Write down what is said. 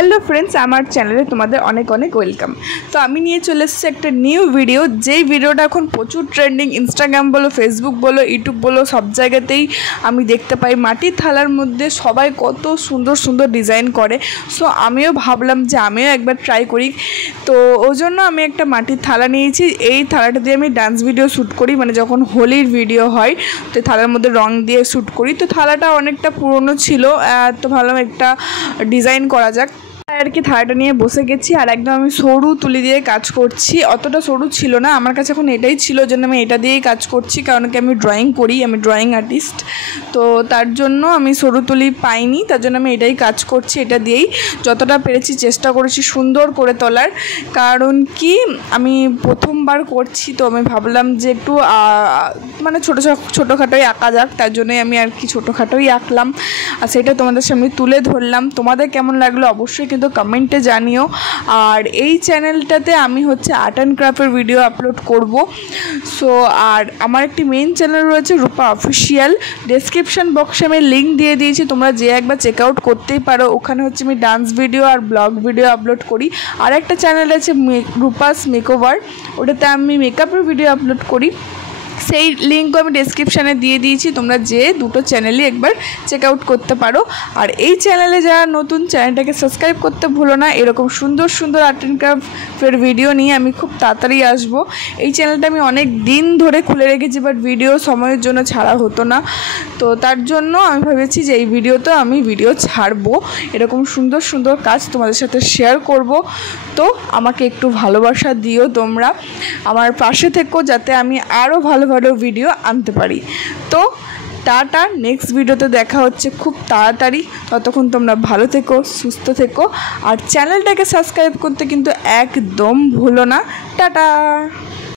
Hello friends, আমার চ্যানেলে তোমাদের অনেক অনেক ওয়েলকাম। তো আমি নিয়ে চলে এসেছি একটা নিউ ভিডিও, যেই ভিডিওটা এখন প্রচুর ট্রেন্ডিং। ইনস্টাগ্রাম বলো, ফেসবুক বলো, ইউটিউব বলো, সব জায়গাতেই আমি দেখতে পাই মাটির থালার মধ্যে সবাই কত সুন্দর সুন্দর ডিজাইন করে। সো আমিও ভাবলাম যে আমিও একবার ট্রাই করি। তো ওই জন্য আমি একটা মাটির থালা নিয়েছি। এই থালাটা দিয়ে আমি ডান্স ভিডিও শ্যুট করি, মানে যখন হোলির ভিডিও হয় তো থালার মধ্যে রং দিয়ে শ্যুট করি। তো থালাটা অনেকটা পুরনো ছিল, তো ভাবলাম একটা ডিজাইন করা যাক আর কি। থালাটা নিয়ে বসে গেছি আর একদম আমি সরু তুলি দিয়ে কাজ করছি। অতটা সরু ছিল না আমার কাছে, এখন এটাই ছিল জন্য আমি এটা দিয়েই কাজ করছি, কারণ কি আমি ড্রয়িং করি, আমি ড্রয়িং আর্টিস্ট। তো তার জন্য আমি সরু তুলি পাইনি, তার জন্য আমি এটাই কাজ করছি। এটা দিয়েই যতটা পেরেছি চেষ্টা করেছি সুন্দর করে তোলার, কারণ কি আমি প্রথমবার করছি। তো আমি ভাবলাম যে একটু মানে ছোটোখাটোই আঁকা যাক, তার জন্যই আমি আর কি ছোটোখাটোই আঁকলাম আর সেটা তোমাদের সামনে তুলে ধরলাম। তোমাদের কেমন লাগলো অবশ্যই কিন্তু কমেন্টে জানিও। আর এই চ্যানেলটাতে আমি হচ্ছে আর্ট অ্যান্ড ক্রাফটের ভিডিও আপলোড করব। সো আর আমার একটি মেইন চ্যানেল রয়েছে রূপা অফিসিয়াল, ডেসক্রিপশন বক্সে আমি লিঙ্ক দিয়ে দিয়েছি, তোমরা যে একবার চেক আউট করতেই পারো। ওখানে হচ্ছে আমি ডান্স ভিডিও আর ব্লগ ভিডিও আপলোড করি। আর একটা চ্যানেল আছে রূপাস মেকওভার, ওটাতে আমি মেকআপের ভিডিও আপলোড করি। সেই লিঙ্কও আমি ডেসক্রিপশানে দিয়ে দিয়েছি, তোমরা যে দুটো চ্যানেলই একবার চেক আউট করতে পারো। আর এই চ্যানেলে যারা নতুন, চ্যানেলটাকে সাবস্ক্রাইব করতে ভুলো না। এরকম সুন্দর সুন্দর আর্ট অ্যান্ড ক্রাফটের ভিডিও নিয়ে আমি খুব তাড়াতাড়ি আসবো। এই চ্যানেলটা আমি অনেক দিন ধরে খুলে রেখেছি, বাট ভিডিও সময়ের জন্য ছাড়া হতো না। তো তার জন্য আমি ভেবেছি যে এই ভিডিওতে আমি ভিডিও ছাড়বো, এরকম সুন্দর সুন্দর কাজ তোমাদের সাথে শেয়ার করব। তো আমাকে একটু ভালোবাসা দিও তোমরা, আমার পাশে থেকো, যাতে আমি আরও ভালো ভালো ভিডিও আনতে পারি। তো টাটা, নেক্সট ভিডিওতে দেখা হচ্ছে খুব তাড়াতাড়ি। ততক্ষণ তোমরা ভালো থেকো, সুস্থ থেকো, আর চ্যানেলটাকে সাবস্ক্রাইব করতে কিন্তু একদম ভুলো না। টাটা।